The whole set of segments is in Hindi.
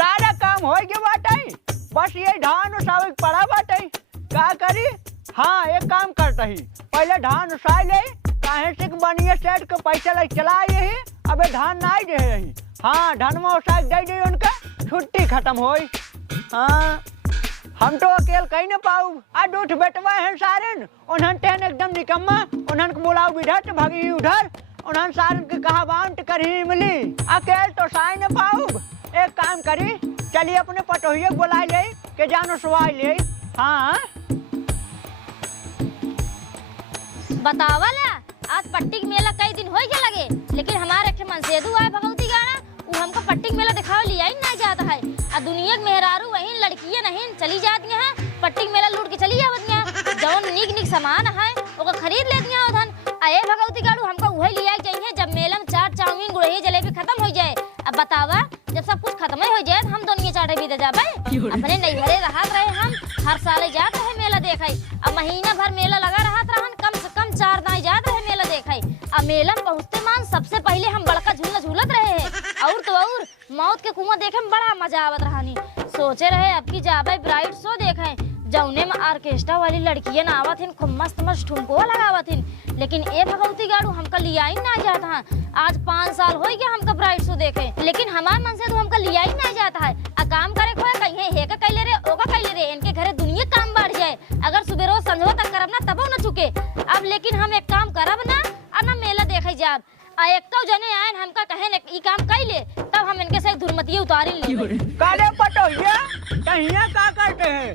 सारा काम हो गया बाटे, बस ये धान उसावे पड़ा बाटे। का करी? हाँ एक काम करता ही, पहले धान उसाई ले, काहे से बनिए सेट के पैसा लग चला यही, अबे धान नहीं दे रही। हाँ धान में उसाई दे दी उनका, छुट्टी खत्म होई। हाँ हम तो अकेले कहीं न पाऊ, आज उठ बेटवा हैं सारे, उन्हन टेन एकदम निकम्मा, उन्हन को बुलाओ इधर तो भागी उधर, उन्हन सारे के कहा बाउंट करी मिली, अकेले तो साई न पाऊ। एक काम करी, चलिए अपने पटोहिए बुला ले के जानो सुवाई ले। हाँ बतावला आज पट्टी मेला कई दिन हो गया लगे, लेकिन हमारे एक मनसेदू आए भगवती गाना, वो हमको पट्टी मेला दिखाओ लिया ही नहीं जाता है। आ दुनिया के मेहरारू वहीं लड़कियां नहीं चली जाती हैं, पट्टी मेला लूट के चली जावती हैं, जौन निक निक सामान है वो खरीद लेती हैं उधन। आए भगवती गाड़ू हमको वही लिया चाहिए जब मेला में चाट चाउमीन गुड़ही जलेबी खत्म हो जाए। अब बतावा जब सब कुछ खत्म हो जाए हम दोनों चाटे भी दे जाबे। अपने नैहरे रहत रहे हम, हर साल जाते है मेला देखे, अब महीना भर मेला लगा रहत रहन, कम से कम 4 दिन जाते है मेला देखे। अब मेला पहुँचते मान सबसे पहले हम बड़का झूला झूलत रहे हैं, और तो और मौत के कुआं देखे में बड़ा मजा आवत रहनी। सोचे रहे अब की जाबे ब्राइड शो देखे, जौने में ऑर्केस्ट्रा वाली लड़कियां आवत हिन, खूब मस्त मस्त ठुमको लगावत हिन, लेकिन ए भगवती गाड़ू हमका लिया ही ना जाता है। आज 5 साल हो गया हमका ब्राइड शो देखे, लेकिन हमार मन से तो हमका लिया ही ना जाता है। आ काम करे खोए कहीं हे का कैले रे ओका कैले रे, इनके घरे दुनिया काम बढ़ जाए, अगर सुबह रोज संझो तक करब ना तबो न चुके। अब लेकिन हम एक काम करब ना, आ ना मेला देखे जाब, आ एक जने आए हमका कहे न ई काम कैले, तब हम इनके से धुरमतिये उतारी ले। काले पटोहिया कहिया का करते हैं?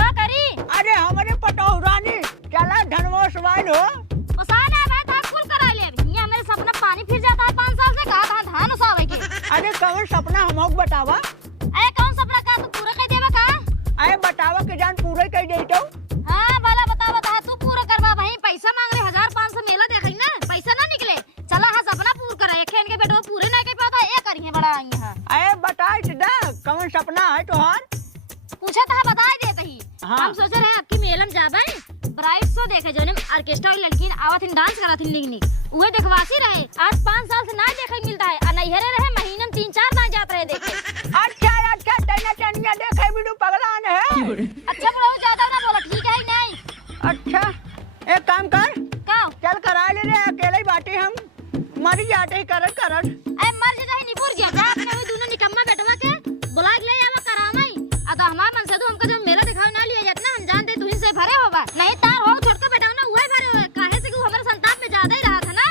का करी? अरे हमारे पटोह रानी चला धनवा सवाल हो, उसाना भाई था फुल करा ले। ये मेरे सपना पानी फिर जाता है 5 साल से, कहा था धान उसावे के। अरे कौन सपना हमको बतावा? अरे कौन सपना का तू पूरा कर देबा का? अरे बतावा के जान पूरा कर देतो। हां भला बता तू पूरा करवा भाई, पैसा मांग रहे 1500 मेला देखई ना, पैसा ना निकले। चला हां सपना पूरा करे, खेन के बेटो पूरे ना कर पाता ए करिए बड़ा आई हां। अरे बताई दा कौन सपना है तोहार? पूछा था बता दे कहीं। हाँ। हम सोच रहे आपकी मेला में जाबे, ब्राइड शो देखे जोने ऑर्केस्ट्रा की लड़की आवत हिन डांस करत हिन निक उहे देखवासी रहे। आज 5 साल से ना देखे मिलता है, आ नैहरे रहे महीने में 3-4 ना जात रहे देखे। अच्छा अच्छा तना टनिया देखे बिडू पगलान है। अच्छा बड़ा ज्यादा ना बोला, ठीक है नहीं? अच्छा एक काम कर, का चल करा ले रे, अकेले ही बाटी हम मर जाते ही करत करत। ए मर जाए निपुर जा, अपने हुई दोनों निकम्मा बेटवा के बुला ले आवा करावई। अदा हमार मन से तो हमका जब मेला दिखावे ना लिया जात ना, हम जानते तुही से भरे होगा, नहीं तार हो छोटका बेटा ना उहे भरे होगा, काहे से कि हमारे संताप में ज्यादा ही रहा था ना।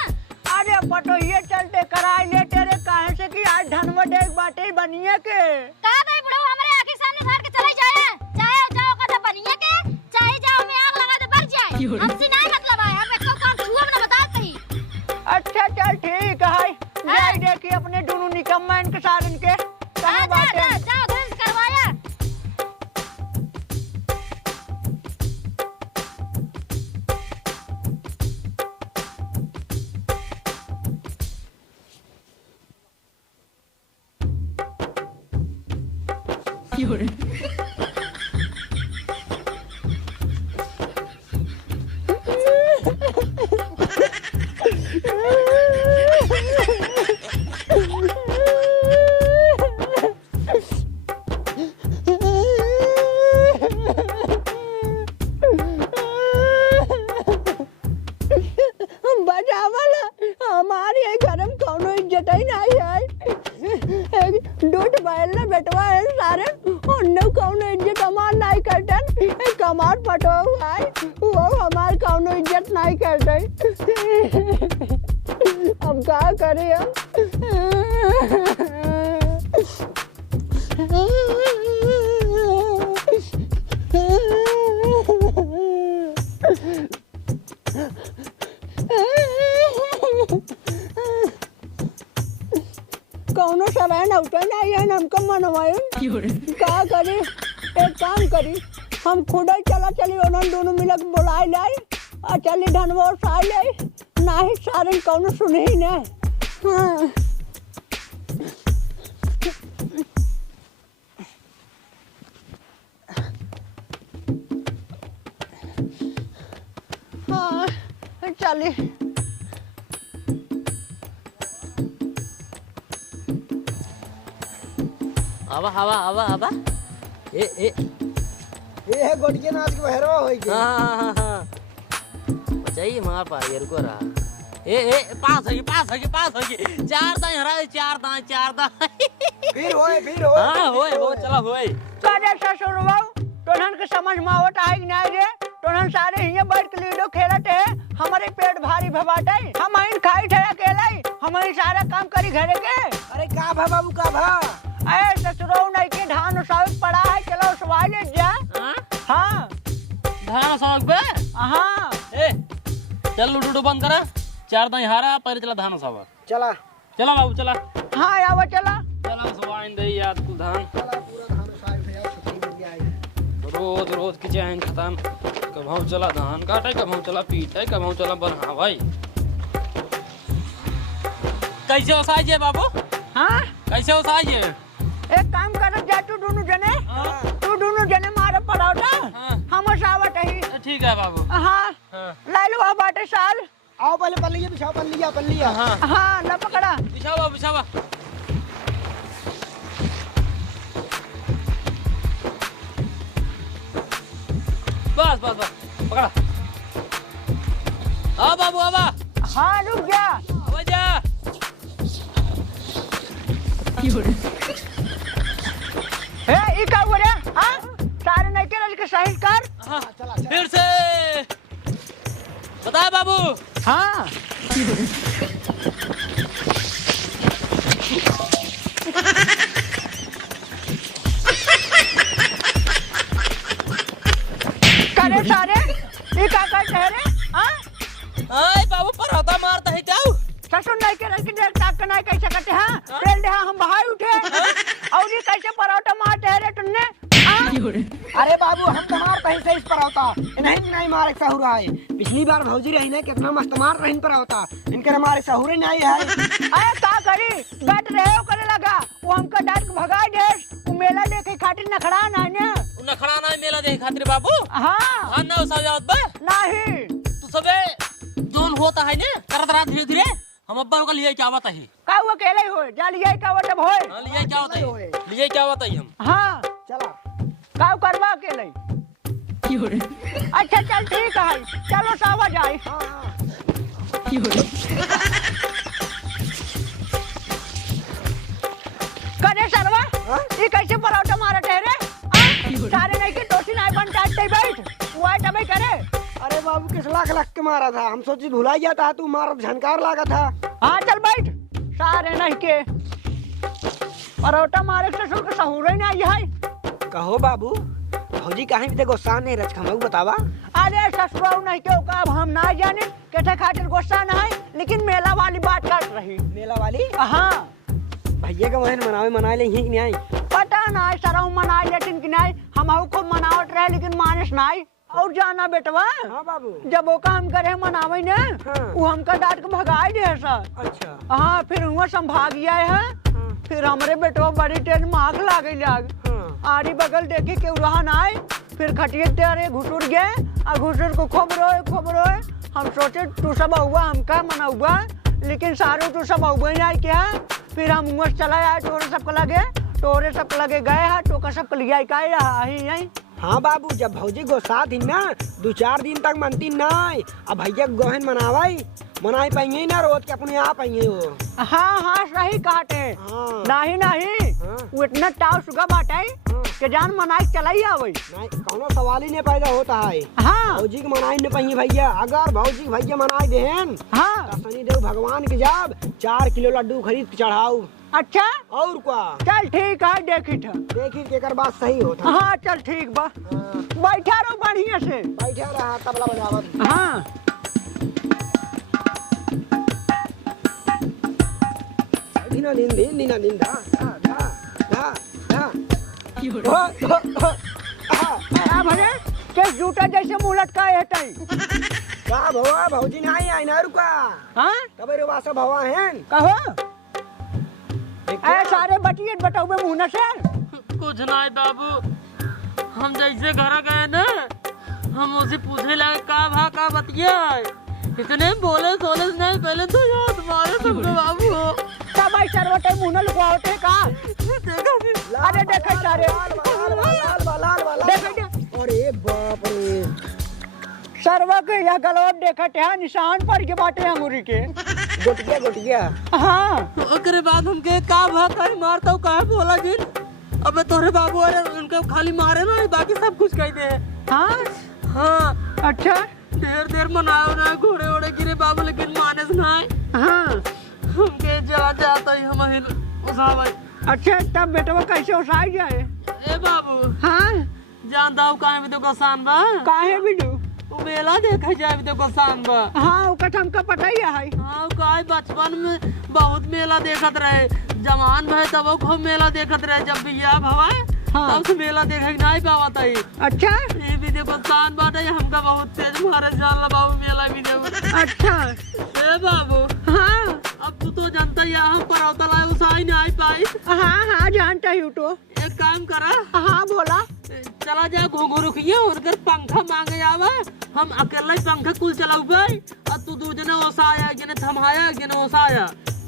अरे पटोहिया चलते कराई ले तेरे, काहे से कि आज धनवा देख बाटे बनिए के। का दे बुढ़ऊ हमारे आंखें सामने झाड़ के चले जाए, चाहे जाओ का तो बनिए के, चाहे जाओ में आग लगा दे बच जाए। हमसे नहीं मतलब है, हम एक काम छुआ ना बता कहीं। अच्छा चल ठीक है, जाई देखी अपने दोनों निकम्मा इनके साथ इनके कहां बाटे। जाओ धन करवाया। बचावला हमारे घर में कौनो इज्जत ही नहीं है, दूध बैल ना बेटवा है सारे, उन्हें कौनो इज्जत हमार नहीं करते, एक हमार पटो है वो हमार कौनो इज्जत नहीं करते। अब क्या करें कौनो समय नौता नहीं है हमको मनवायो, क्या करी? एक काम करी हम खुद ही चला चली उन्होंने दोनों मिलक बुलाए लाई और चली धनवा साई लाई, ना ही सारे कौनो सुने ही ना। हाँ चली आवा आवा आवा आवा ए है गोटिया नाच के बहरवा होई के। हाँ बचाइए मार पा यार को रहा पास होगी चार दाएं हरा चार दाएं फिर होए हाँ होए चला होए काजे ससुर बाबू तोहन के समझ में आवत है कि नहीं रे तोहन सारे हिये बैठ के लूडो खेलत है हमारे पेट भारी भवाटे हम आइन खाई थे अकेला हम आइन सारा काम करी घरे के। अरे का भा बाबू का भा ए ससुरो नहीं के धान उसावे पड़ा है चलो सवाई ले जा। हाँ धान साग पे हाँ ए चल लूडो बंद करा चार दाएं हारा पर चला धान साग चला बाबू चला हाँ आवा चला सवाइन दे याद कुल धान पूरा धान साग पे यार छुट्टी मिल गई। रोज की चैन खत्म कभाऊ चला धान काटे कभाऊ चला पीटे कभाऊ चला बनावाई कैसे ओसाइए बाबू हाँ कैसे ओसाइए एक काम कर जा तू दोनों जने मारे पड़ावटा हम सावट है। ठीक है बाबू हाँ ले लो बाटे साल आओ पहले पल्लिया बिछाओ पल्लिया हाँ ला पकड़ा बिछावा बस पकड़ा आ बाबू आवा हाँ रुक जा आवा जा ए ई का हो रे हां सारे नहीं के के सही कर। हाँ, फिर से बता बाबू हाँ करे सारे ई का करते रे हां आय बाबू पर होता मारता है क्या ससुर नहीं के देख ताक नहीं कैसे करते हां तेल दे हम बाहर उठे और ये कैसे परोठा मारते रे तुमने। अरे बाबू हम तो मारते हैं सही पर होता नहीं मारे सहूर आए पिछली बार भौजी रही ने कितना मस्त मार रही पर होता इनके हमारे सहूर नहीं है। अरे का करी बैठ रहे हो करे लगा वो हमका डांट के भगा दे वो मेला देखे खातिर नखड़ा ना ने नखड़ा ना मेला देखे खातिर बाबू हाँ हाँ ना उसा जावत बा नहीं तू सबे जोन होता है ने करत रहा धीरे धीरे हम अब्बा को लिए क्या होता है का वो अकेले हो जा लिया का वो तब होए हाँ लिए क्या होता है लिए क्या होता है हम हाँ चला का करवा अकेले अच्छा चल ठीक है चलो सावा जाए। करे सरवा ये कैसे परोठा मारा ठहरे सारे नहीं के दोषी नहीं बन चाटते बैठ वो आई तभी करे। अरे बाबू किस लाख के मारा था हम सोची भुला गया था तू मार झनकार लागा था। हाँ चल बैठ सारे नहीं के परोठा मारे से सुन के सहूर ही नहीं है। कहो बाबू भौजी कहीं भी गुस्सा नहीं रच खमऊ बतावा। अरे ससुराल नहीं के का अब हम ना जाने कैसे खातिर गुस्सा ना है लेकिन मेला वाली बात कर रही मेला वाली हाँ भैया का वहन मनाए ले यहीं कि नहीं आई पता ना सरऊ मनाए लेकिन कि नहीं हम को मनावट रहे लेकिन मानस नहीं और जाना बेटवा। हाँ बाबू जब वो काम करे मनावे ने वो हमका डांट के भगाई दे सर। अच्छा हाँ फिर हुआ संभाग गया है फिर हमरे बेटवा बड़ी तेज मांग लागे लाग आरी बगल देखे के रहा ना आए फिर खटिए तेरे घुसुर गए और घुसुर को खूब रोए हम सोचे तू सब हुआ हमका मना हुआ लेकिन सारे तू सब हुआ नहीं क्या फिर हम उमस चला आए तोरे सबको लगे गए है तो का सबको लिया का यही। हाँ बाबू जब भौजी गोसा थी ना 2-4 दिन तक मनती नहीं अब भैया गोहन मनाई पाएंगे ना रोज के अपने आप आएंगे वो। हाँ सही कहते नहीं वो इतना टाव सुगा बाटे के जान मनाई चलाई आवे नहीं कोनो सवाल ही नहीं पैदा होता है। हाँ भौजी की मनाई नहीं पाएंगे भैया अगर भौजी भैया मनाई देहन हाँ तो शनिदेव भगवान के जब 4 किलो लड्डू खरीद के चढ़ाऊ। अच्छा और क्या चल ठीक है देखी केकर बात सही होता। हाँ चल ठीक बा बैठा रहो बढ़िया से बैठा रहा तबला बजावत। हाँ दिन धा भरे के जूता जैसे मुंह लटकाए हटाई का भवा भौजी नहीं आई ना रुका। हाँ तबे रो वासा भवा हैं कहो ऐ सारे बटिए बटौबे मुंह न से कुछ नहीं बाबू हम जैसे घर गए ना हम उसे पूछने लगे का बतिया इतने बोले नहीं पहले तो याद मारे तुमको बाबू सब ऐ सरवटे मुंह न लुकवाते का अरे देखे सारे देखे अरे बाप रे सरवा के या गलवा देखते हैं निशान पर के बाटे अंगूरी के गुट गया हाँ ओकरे बाद हमके का भा कहीं मारता हूँ कहा बोला जिन अबे तोरे बाबू अरे उनके खाली मारे ना बाकी सब कुछ कह दे। हाँ हाँ अच्छा देर मनाओ ना घोड़े ओड़े गिरे बाबू लेकिन माने से ना हाँ हमके जाता ही हम उसावाई। अच्छा तब बेटवा कैसे उसाई जाए ए बाबू हाँ जानता हूँ कहाँ भी तो कसान बा काहे बिडू वो मेला देखा जाए भी तो कसान बा। हाँ ओकर हमका पता ही है हाँ काहे बचपन में बहुत मेला देखत रहे जवान भय तब खूब मेला देखत रहे जब बियाह भवा हाँ। तब से मेला देखे नहीं पावत है। अच्छा ये भी देखो शान बात है हमका बहुत तेज मारे जाला बाबू मेला भी देखो। अच्छा ए बाबू हाँ अब तू तो जानता है हम परौतला उसाई नहीं पाई। हाँ हाँ जानता हूँ तो एक काम करा हाँ बोला चला जा घोघो रुकिए और अगर पंखा मांगे आवा हम अकेला ही पंखा कुल चलाऊ भाई और तू दू जने ओसाया जने थमाया जने ओसाया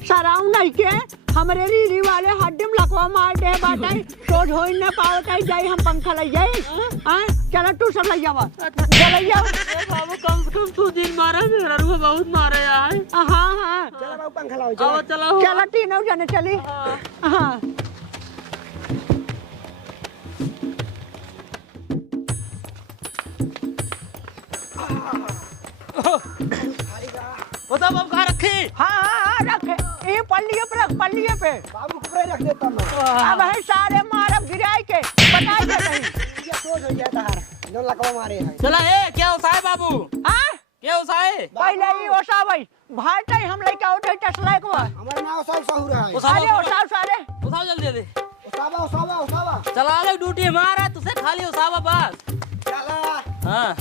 सराउ नहीं के हमरे रीरी वाले हड्डम लकवा मार दे बाटे सोच हो न पावत है जाई हम पंखा ले जाई हां चलो तू सब ले जावा चल जाओ ए बाबू कम से कम तू दिन मारा मेरा रुआ बहुत मारे यार। हाँ हाँ चलो बाबू पंखा लाओ आओ चला चलो तीनों जने चली हाँ बता बाबू कहाँ रखी हाँ हाँ रखे ये पल्लिए पे रख पल्लिए पे बाबू कपड़े रख देता मैं अब है सारे मारब गिराई के बता दे नहीं ये सोच हो गया तार जो लकवा मारे है चला ए क्या उसाए बाबू हाँ क्या उसाए पहले ही ओसा भाई भाई टाइम हम लेके उठे टसला को हमारे नाव साल सहू रहा है अरे ओसा सारे उसाओ जल्दी जल्दी उसावा चला ले ड्यूटी हमारा तुझे खाली उसावा बस चला हाँ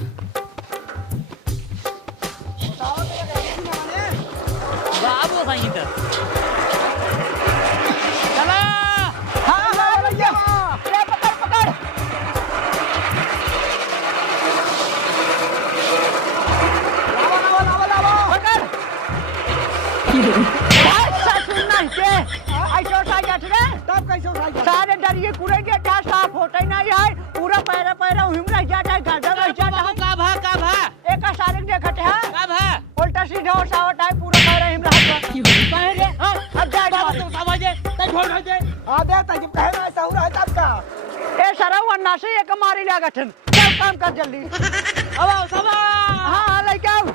उसावा तो कैसी ना माने बाबू सही इधर चला हाँ हाँ भैया ले पकड़ पकड़ लावा पकड़ भाई ससुर नहीं के ऐसे उठा जात रे तब कैसे उठाई सारे डरिए कूड़े के क्या साफ होता ही नहीं है पूरा पैरा पैरा हिम रह जाता है गाजर रह जाता है का भा एक सारे देखते हैं का भा उल्टा सीधा उठावट है पूरा पैरा हिम रह जाता कहे रे अब जाएगा तू समझे तै छोड़ दे हां देता जब कहे ना सहू रहा है तब का ए सरव वन्ना से एक मारी लागत है चल काम कर जल्दी अब आओ सवा हां लेके आओ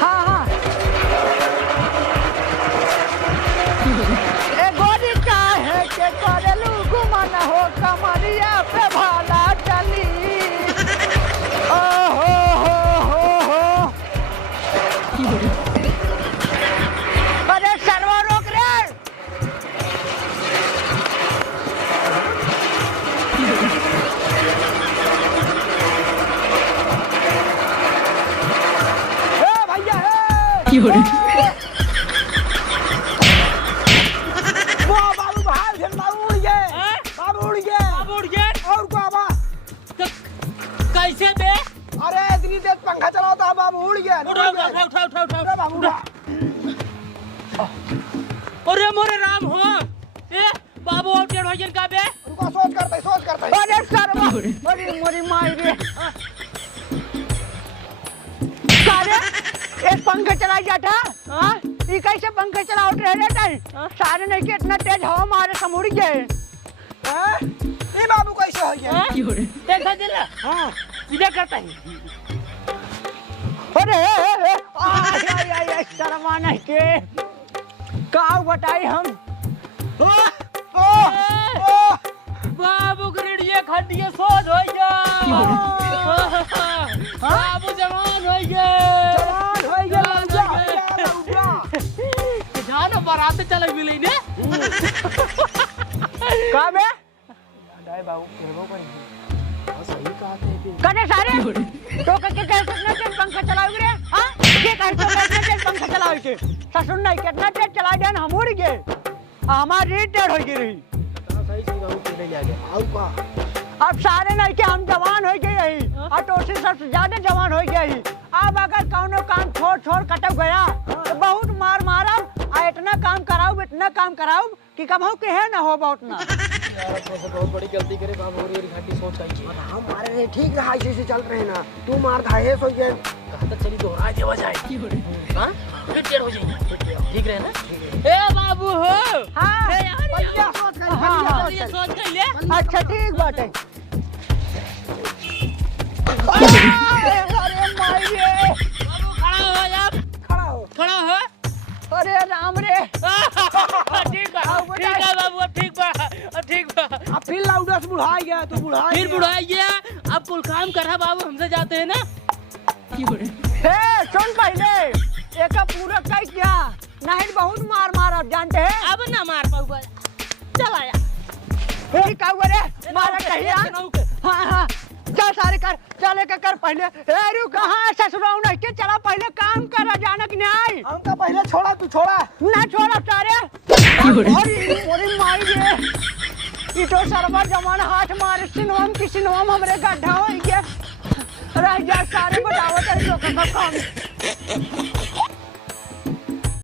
हाँ हाँ ए गोदी का है के करलू घुमन हो कमरिया पे भाला चली ओ हो अरे सर्व रोक रे ए भैया वाह बाबू भाई फिर बाबू उड़ गए बाबू उड़ गए अब उड़ गए और को आवा कैसे बे अरे इतनी तेज पंखा चलाता बाबू उड़ गया उठा अरे बाबू उड़ा अरे मोरे राम हो ए बाबू और टेढ़ हो जन का बे उनको सोच करते अरे सर्व अरे मोरी माई रे सारे एक पंखा चला जाता हाँ ये कैसे पंखा चलाओ रहे सारे नहीं कि इतना तेज हवा मारे समुड़ गए हैं ये बाबू कैसे हो गया देखा दिला हां सीधा करता है अरे आई शर्माना के का बताई हम बाबू गरीडिये खड्डिये सोच हो गया बाबू जवान हो गया जवान हो गया जानो बारात चले मिली ने का बे दाई बाबू फिरबो कर सही कहा थे कने सारे तो के कितना तेज पंखा चलाओ रे हां के कह तो कितना तेज पंखा चलाओ के ससुर नहीं कितना तेज चला देन हम उड़ गए हमारी टेढ़ हो गई सही बाबू फिर ले गया आऊ का अब सारे नहीं कि हम जवान हो गए यही और टोसी सबसे ज्यादा जवान हो गए यही अब अगर कौनो काम छोड़ कटक गया तो बहुत मार मारा और इतना काम कराओ इतना बढ़िया काम कराओ कि कमाओ के है ना हो बहुत ना। यार तो बहुत बड़ी गलती करे बाबू और घाटी सोच चाहिए। हमारे लिए ठीक रहा ऐसे चल रहे ना, तू मार धाहे सो गए कहाँ तक चली दोहरा देवा जाए। हाँ फिर टेढ़ हो जाएगी, ठीक रहे ना। ए बाबू हो हाँ ए यार बढ़िया सोच कर हाँ, ये सोच कर ले। अच्छा ठीक बात है। अरे माई रे, बाबू खड़ा हो यार, खड़ा हो। खड़ा हो। अरे राम रे। ठीक है बाबू, अब ठीक बा, अब ठीक बा। अब फिर लाउडस बुढ़ा गया, तू बुढ़ा फिर गया। बुढ़ा गया, अब कुल काम कर रहा बाबू, हमसे जाते हैं ना। हे सुन पहले एक पूरा कह क्या नहीं बहुत मार मार अब जानते हैं। अब ना मार पाऊंगा, चल आया। ठीक है रे मारा कहीं हाँ हाँ चल सारे कर चले के कर पहले। ए रू कहाँ ससुराल नहीं के चला पहले काम कर जानक न्याय। हमका पहले छोड़ा, तू छोड़ा। ना छोड़ा सारे। अरे माई रे ये तो सरवा जमान हाथ मारे सिनवम की सिनवम हमरे गड्ढा हो गया। रह जा सारे बतावत है लोग का काम।